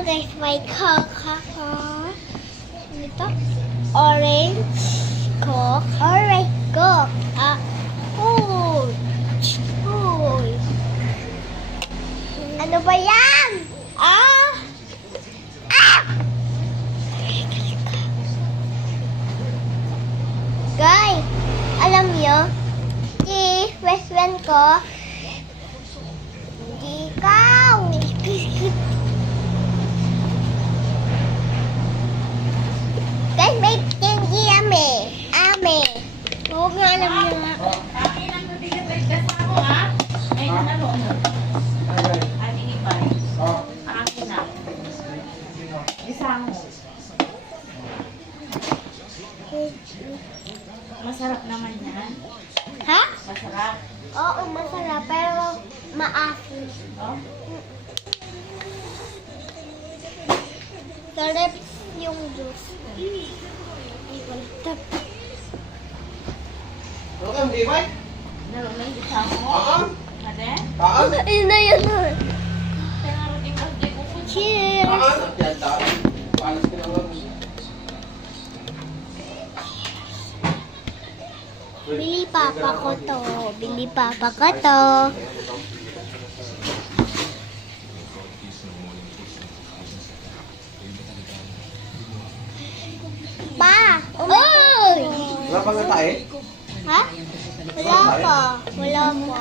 guys, may coke ako. Ito, orange coke. Orange coke. Oh. Uy. Ano ba yan? Ah! Guys, alam nyo, si best friend ko, hindi ikaw. Guys, may tinggi ame. Huwag nga alam nyo nga. Akin ang mabigat ay kasama ha? Ay, ano? Aking ibay. Akin na. Isang mo. Masarap naman yan. Ha? Masarap. Oo, masarap, pero maasim. Oh? Sarap yung juice. Nalulay isang mo. Ate? Ayun na yun. Kaya rin ko di ko po. Cheers! Bili papa ko to. Bili papa ko to. Pa! Uy! Wala pang tayo? Ha? Wala pa. Wala pa.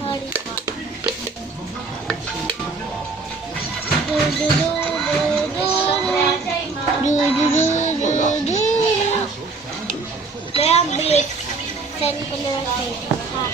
Sorry pa. Du du du du du. Kaya bilis. Send ko na lang sa'yo. Ha?